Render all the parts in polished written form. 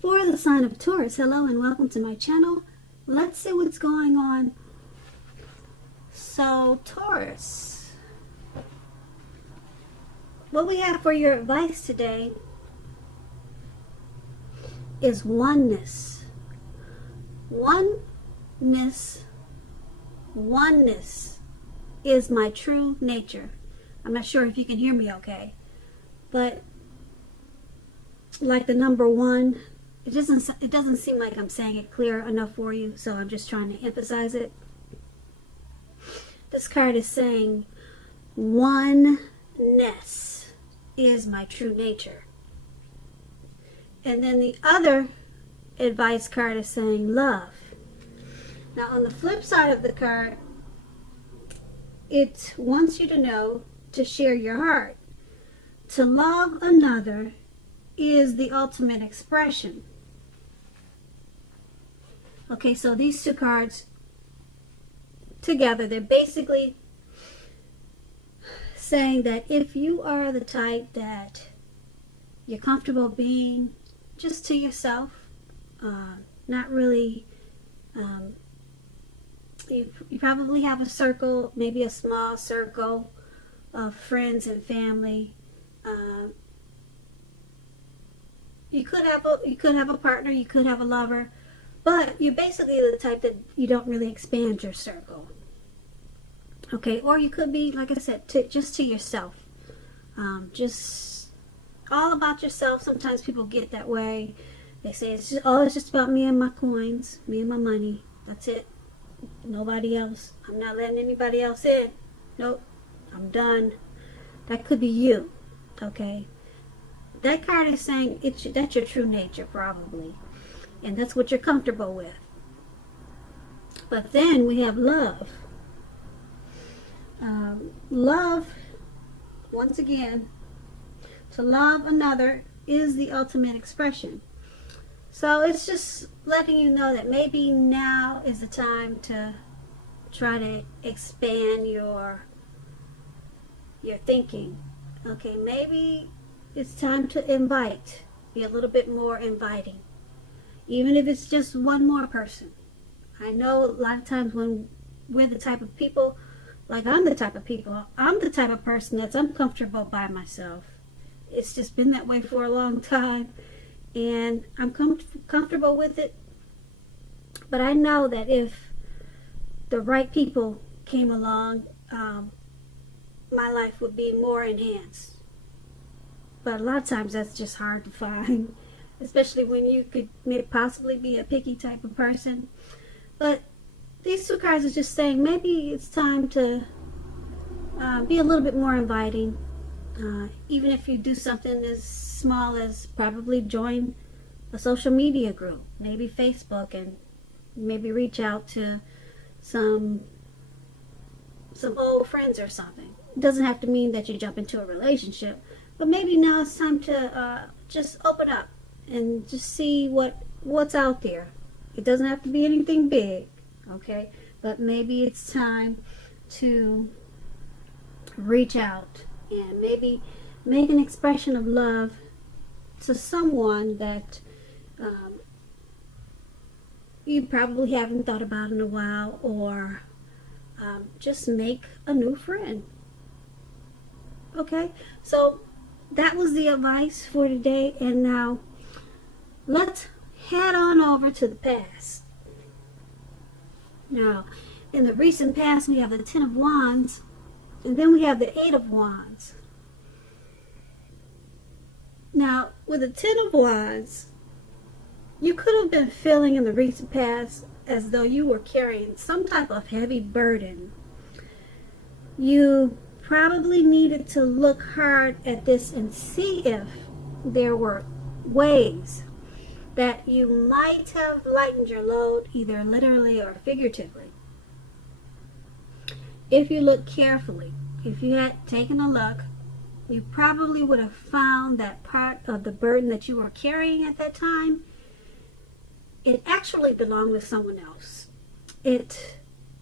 For the sign of Taurus, hello and welcome to my channel. Let's see what's going on. So, Taurus, what we have for your advice today is oneness. Oneness is my true nature. I'm not sure if you can hear me okay, but like the number one, it doesn't seem like I'm saying it clear enough for you, so I'm just trying to emphasize it. This card is saying oneness is my true nature. And then the other advice card is saying love. Now on the flip side of the card, it wants you to know to share your heart. To love another is the ultimate expression. Okay, so these two cards together, they're basically saying that if you are the type that you're comfortable being just to yourself, not really, you probably have a circle, maybe a small circle of friends and family. You could have a partner, you could have a lover, but you're basically the type that you don't really expand your circle. Okay, or you could be, like I said, just to yourself. Just all about yourself. Sometimes people get that way. They say it's just about me and my coins, me and my money. That's it. Nobody else. I'm not letting anybody else in. Nope. I'm done. That could be you. Okay. That card is saying that's your true nature, probably. And that's what you're comfortable with. But then we have love. Love, once again, to love another is the ultimate expression. So it's just letting you know that maybe now is the time to try to expand your thinking. Okay, maybe it's time to invite. Be a little bit more inviting. Even if it's just one more person. I know a lot of times when we're the type of people, like I'm the type of person that's uncomfortable by myself. It's just been that way for a long time. And I'm comfortable with it. But I know that if the right people came along, my life would be more enhanced. But a lot of times that's just hard to find, especially when you could possibly be a picky type of person. But these two cards are just saying maybe it's time to be a little bit more inviting. Even if you do something as small as probably join a social media group, maybe Facebook, and maybe reach out to some old friends or something. It doesn't have to mean that you jump into a relationship, but maybe now it's time to just open up and just see what's out there. It doesn't have to be anything big, okay? But maybe it's time to reach out and maybe make an expression of love to someone that you probably haven't thought about in a while, or just make a new friend. Okay, so that was the advice for today, and now let's head on over to the past. Now, in the recent past, we have the Ten of Wands, and then we have the Eight of Wands. Now, with the Ten of Wands, you could have been feeling in the recent past as though you were carrying some type of heavy burden. You probably needed to look hard at this and see if there were ways that you might have lightened your load, either literally or figuratively. If you look carefully, if you had taken a look, you probably would have found that part of the burden that you were carrying at that time, it actually belonged to someone else. It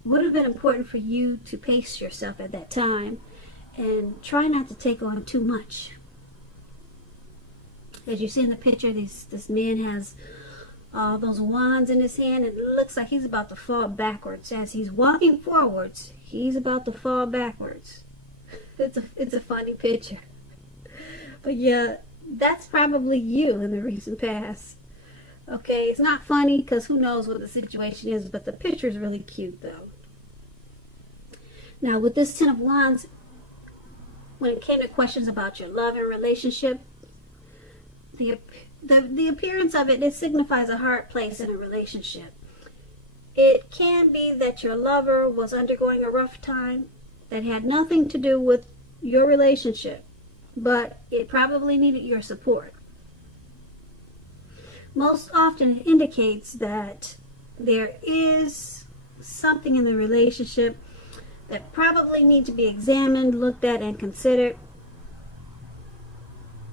would have been important for you to pace yourself at that time and try not to take on too much. As you see in the picture, this man has those wands in his hand, and it looks like he's about to fall backwards. As he's walking forwards, he's about to fall backwards. It's a funny picture. But yeah, that's probably you in the recent past. Okay, it's not funny because who knows what the situation is, but the picture is really cute though. Now with this Ten of Wands, when it came to questions about your love and relationship, the appearance of it signifies a hard place in a relationship. It can be that your lover was undergoing a rough time that had nothing to do with your relationship, but it probably needed your support. Most often it indicates that there is something in the relationship that probably needs to be examined, looked at, and considered.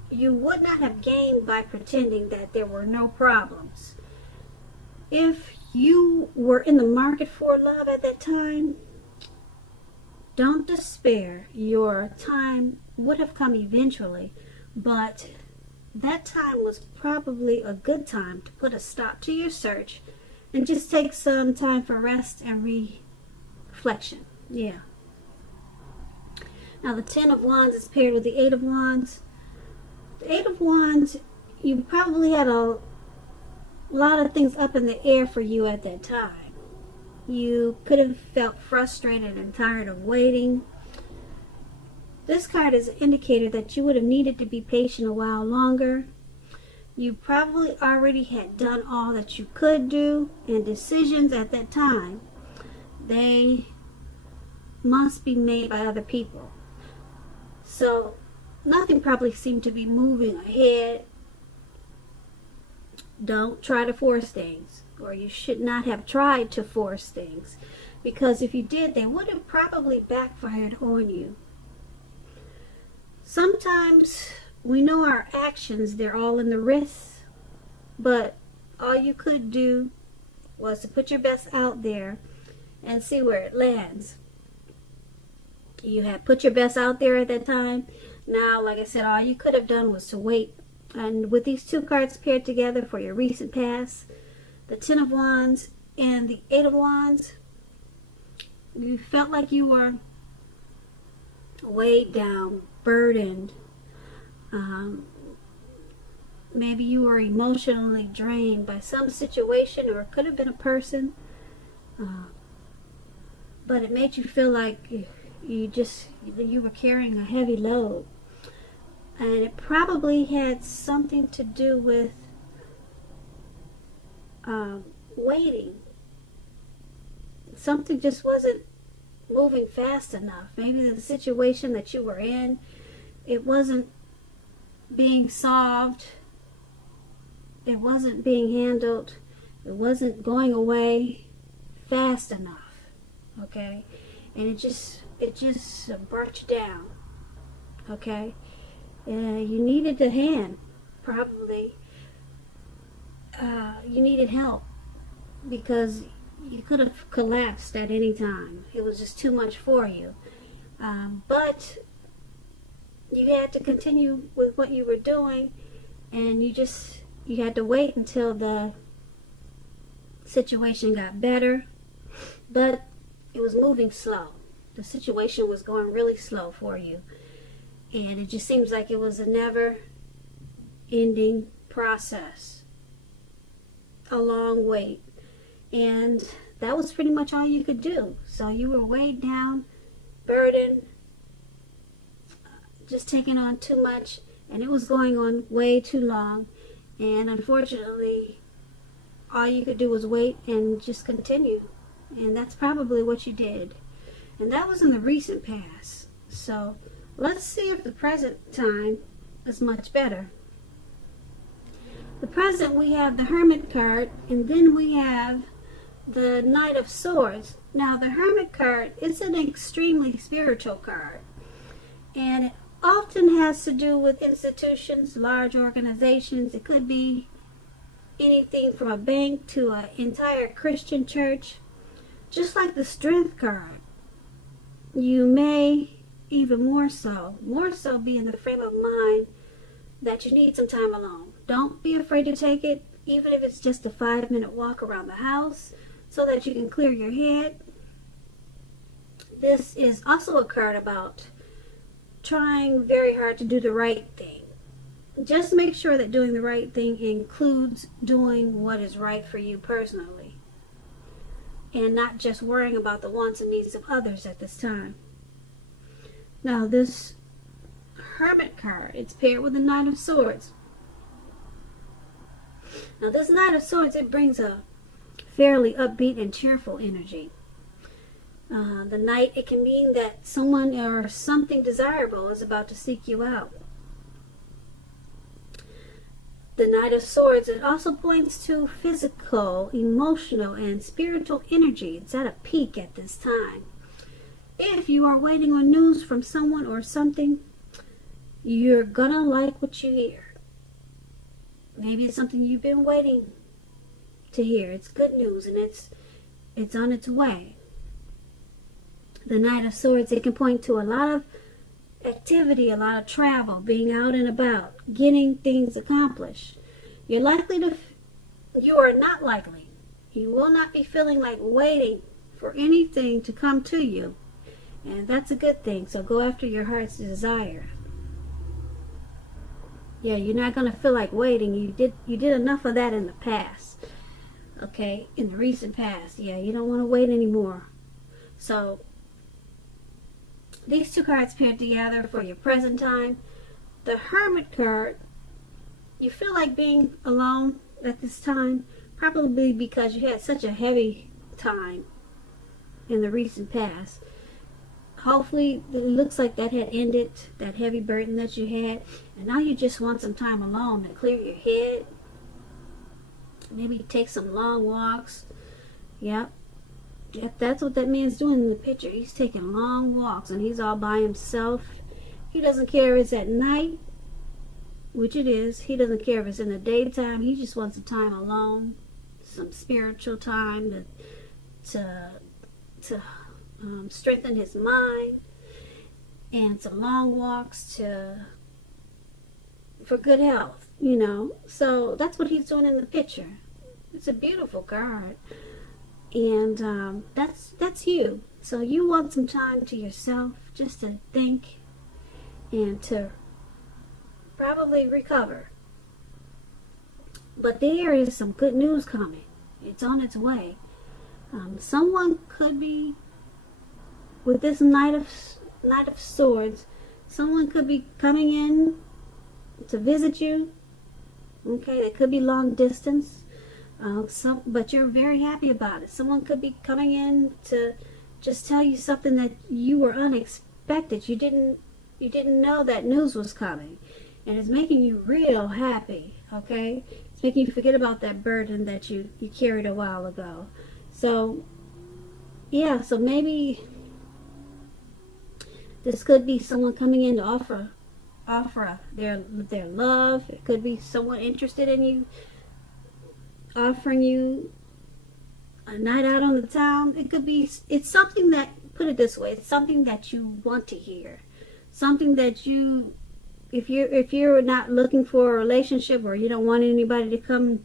You would not have gained by pretending that there were no problems. If you were in the market for love at that time, don't despair. Your time would have come eventually, but that time was probably a good time to put a stop to your search and just take some time for rest and reflection. Yeah. Now the Ten of Wands is paired with the Eight of Wands. The Eight of Wands, you probably had a lot of things up in the air for you at that time. You could have felt frustrated and tired of waiting. This card has indicated that you would have needed to be patient a while longer. You probably already had done all that you could do, and decisions at that time, they must be made by other people. So nothing probably seemed to be moving ahead. Don't try to force things, or you should not have tried to force things, because if you did, they would have probably backfired on you. Sometimes we know our actions, they're all in the wrist, but all you could do was to put your best out there and see where it lands. You had put your best out there at that time. Now, like I said, all you could have done was to wait. And with these two cards paired together for your recent past, the Ten of Wands and the Eight of Wands, you felt like you were weighed down, burdened. Maybe you were emotionally drained by some situation, or it could have been a person. But it made you feel like you were carrying a heavy load. And it probably had something to do with waiting. Something just wasn't moving fast enough. Maybe the situation that you were in, it wasn't being solved. It wasn't being handled. It wasn't going away fast enough. Okay? And it just brought you down. Okay? You needed a hand, probably. You needed help because you could have collapsed at any time. It was just too much for you. But you had to continue with what you were doing, and you had to wait until the situation got better. But it was moving slow. The situation was going really slow for you. And it just seems like it was a never-ending process. A long wait. And that was pretty much all you could do. So you were weighed down, burdened, just taking on too much. And it was going on way too long. And unfortunately, all you could do was wait and just continue. And that's probably what you did. And that was in the recent past. So let's see if the present time is much better. The present, we have the Hermit card, and then we have the Knight of Swords. Now, the Hermit card is an extremely spiritual card, and it often has to do with institutions, large organizations. It could be anything from a bank to an entire Christian church. Just like the Strength card, you may even more so be in the frame of mind that you need some time alone. Don't be afraid to take it, even if it's just a 5-minute walk around the house so that you can clear your head. This is also a card about trying very hard to do the right thing. Just make sure that doing the right thing includes doing what is right for you personally, and not just worrying about the wants and needs of others at this time. Now this Hermit card, it's paired with the Knight of Swords. Now this Knight of Swords, it brings a fairly upbeat and cheerful energy. The Knight, it can mean that someone or something desirable is about to seek you out. The Knight of Swords, it also points to physical, emotional, and spiritual energy. It's at a peak at this time. If you are waiting on news from someone or something, you're gonna like what you hear. Maybe it's something you've been waiting to hear. It's good news, and it's on its way. The Knight of Swords, it can point to a lot of activity, a lot of travel, being out and about, getting things accomplished. You are not likely. You will not be feeling like waiting for anything to come to you. And that's a good thing. So go after your heart's desire. Yeah, you're not going to feel like waiting. You did enough of that in the past. Okay, in the recent past. Yeah, you don't want to wait anymore. So these two cards paired together for your present time. The Hermit card, you feel like being alone at this time, probably because you had such a heavy time in the recent past. Hopefully, it looks like that had ended, that heavy burden that you had, and now you just want some time alone to clear your head. Maybe take some long walks. Yep. That's what that man's doing in the picture. He's taking long walks, and he's all by himself. He doesn't care if it's at night, which it is. He doesn't care if it's in the daytime. He just wants some time alone, some spiritual time to strengthen his mind, and some long walks for good health, you know. So that's what he's doing in the picture. It's a beautiful card. And that's you. So you want some time to yourself, just to think and to probably recover. But there is some good news coming. It's on its way. Someone could be, with this Knight of Swords, someone could be coming in to visit you. Okay, it could be long distance. But you're very happy about it. Someone could be coming in to just tell you something that you were unexpected. You didn't know that news was coming, and it's making you real happy. Okay, it's making you forget about that burden that you carried a while ago. So yeah, so maybe this could be someone coming in to offer their love. It could be someone interested in you, offering you a night out on the town. It could be, it's something that, put it this way, it's something that you want to hear. Something that you, if you're not looking for a relationship, or you don't want anybody to come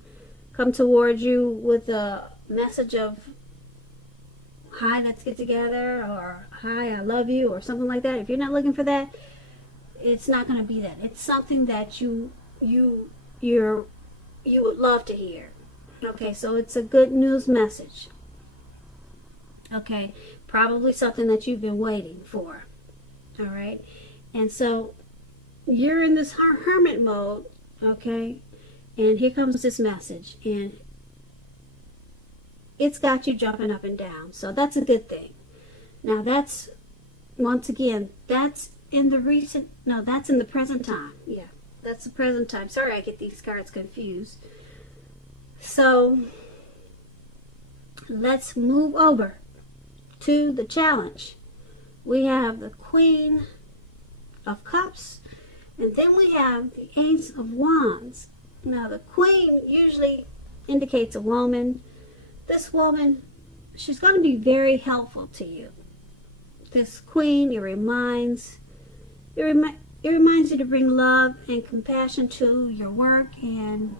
towards you with a message of, hi, let's get together, or hi, I love you, or something like that. If you're not looking for that, it's not going to be that. It's something that you would love to hear. Okay, so it's a good news message. Okay, probably something that you've been waiting for. All right, and so you're in this hermit mode. Okay, and here comes this message, and it's got you jumping up and down. So that's a good thing. Now that's, once again, that's in the that's in the present time. Yeah, that's the present time. Sorry, I get these cards confused. So let's move over to the challenge. We have the Queen of Cups, and then we have the Ace of Wands. Now the Queen usually indicates a woman. This woman, she's going to be very helpful to you. This Queen, it reminds you to bring love and compassion to your work, and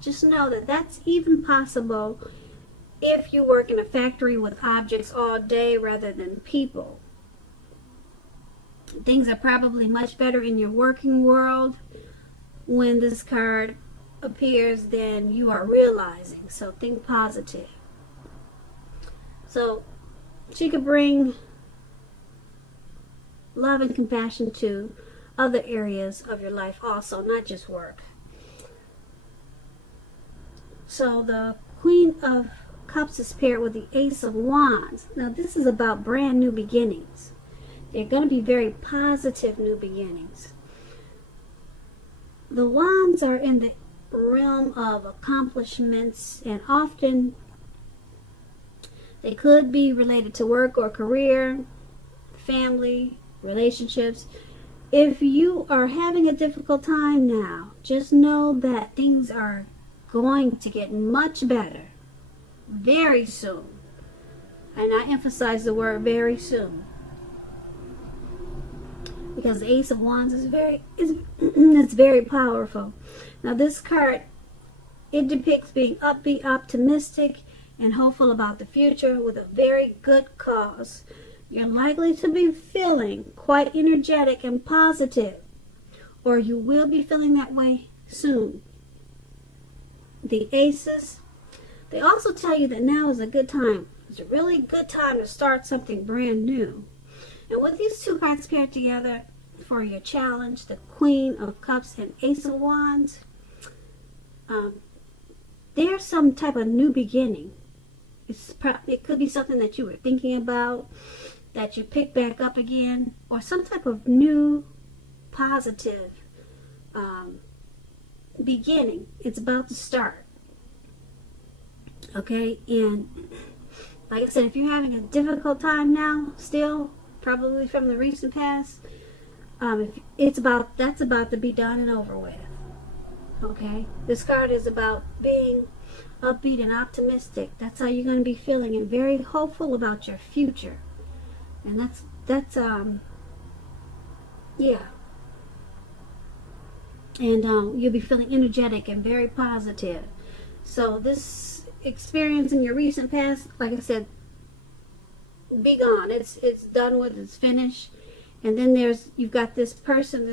just know that that's even possible if you work in a factory with objects all day rather than people. Things are probably much better in your working world when this card appears than you are realizing. So think positive. So she could bring love and compassion to other areas of your life also, not just work. So the Queen of Cups is paired with the Ace of Wands. Now this is about brand new beginnings. They're going to be very positive new beginnings. The Wands are in the realm of accomplishments, and often they could be related to work or career, family, relationships. If you are having a difficult time now, just know that things are going to get much better very soon. And I emphasize the word very soon, because the Ace of Wands is it's very powerful. Now this card, it depicts being upbeat, optimistic, and hopeful about the future with a very good cause. You're likely to be feeling quite energetic and positive, or you will be feeling that way soon. The Aces, they also tell you that now is a good time. It's a really good time to start something brand new. And with these two cards paired together for your challenge, the Queen of Cups and Ace of Wands, there's some type of new beginning. It could be something that you were thinking about, that you pick back up again, or some type of new positive beginning. It's about to start. Okay, and like I said, if you're having a difficult time now, still, probably from the recent past, that's about to be done and over with. Okay, this card is about being upbeat and optimistic. That's how you're going to be feeling, and very hopeful about your future. And that's yeah. And you'll be feeling energetic and very positive. So this experience in your recent past, like I said, be gone. It's done with. It's finished. And then you've got this person,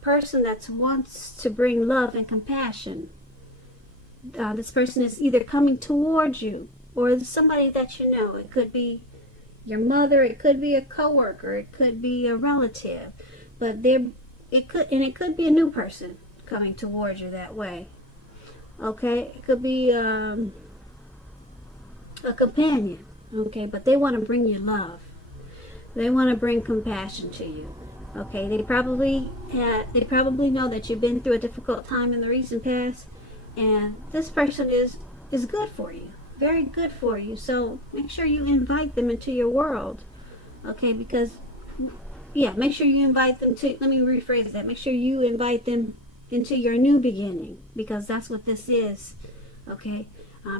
person that wants to bring love and compassion. This person is either coming towards you, or somebody that you know. It could be your mother, it could be a coworker, it could be a relative, but it could be a new person coming towards you that way. Okay, it could be a companion. Okay, but they want to bring you love. They want to bring compassion to you. Okay, they probably know that you've been through a difficult time in the recent past, and this person is good for you, very good for you. So make sure you invite them into your world. Okay, because make sure you invite them to. Let me rephrase that. Make sure you invite them into your new beginning, because that's what this is. Okay,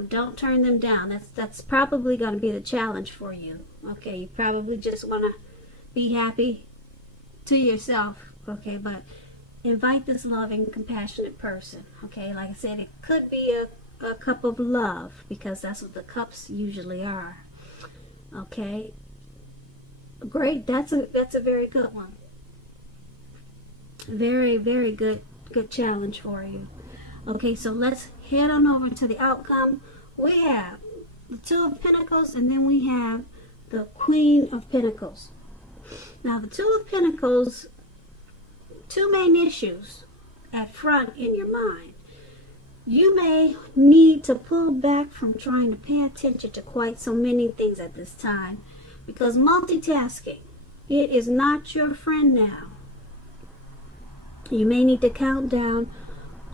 don't turn them down. That's probably going to be the challenge for you. Okay, you probably just want to be happy to yourself. Okay, but invite this loving, compassionate person. Okay, like I said, it could be a cup of love, because that's what the cups usually are. Okay, great. That's a very good one. Very, very good challenge for you. Okay, so let's head on over to the outcome. We have the Two of Pentacles, and then we have the Queen of Pentacles. Now, the Two of Pentacles, two main issues at front in your mind. You may need to pull back from trying to pay attention to quite so many things at this time, because multitasking, it is not your friend now. You may need to count down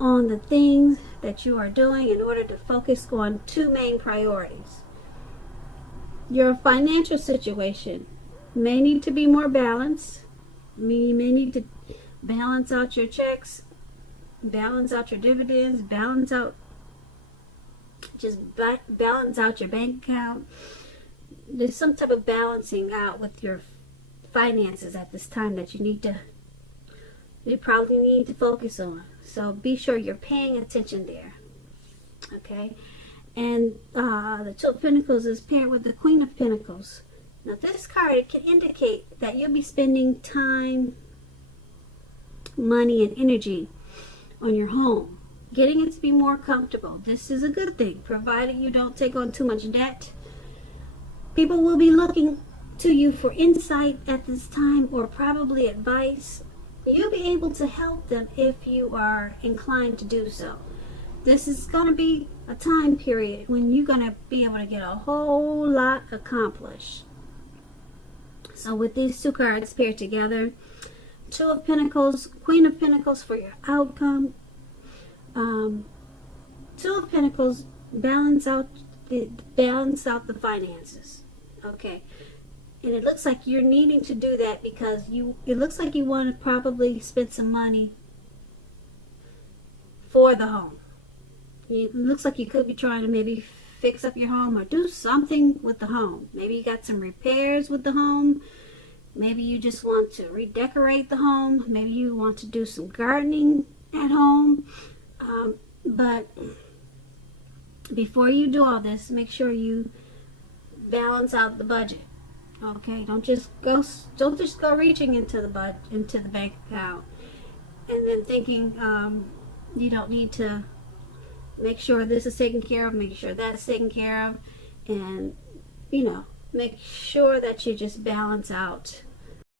on the things that you are doing in order to focus on two main priorities. Your financial situation may need to be more balanced. You may need to balance out your checks, balance out your dividends, balance out your bank account. There's some type of balancing out with your finances at this time that you need to you probably need to focus on. So be sure you're paying attention there. Okay? And the Two of Pentacles is paired with the Queen of Pentacles. Now this card, it can indicate that you'll be spending time, money, and energy on your home, getting it to be more comfortable. This is a good thing, provided you don't take on too much debt. People will be looking to you for insight at this time, or probably advice. You'll be able to help them if you are inclined to do so. This is going to be a time period when you're going to be able to get a whole lot accomplished. So with these two cards paired together, Two of Pentacles, Queen of Pentacles for your outcome. Two of Pentacles balance out the finances. Okay. And it looks like you're needing to do that because it looks like you want to probably spend some money for the home. It looks like you could be trying to maybe fix up your home or do something with the home. Maybe you got some repairs with the home. Maybe you just want to redecorate the home. Maybe you want to do some gardening at home. But before you do all this, make sure you balance out the budget. Okay, don't just go reaching into the bank account and then thinking you don't need to make sure this is taken care of, make sure that's taken care of, and make sure that you just balance out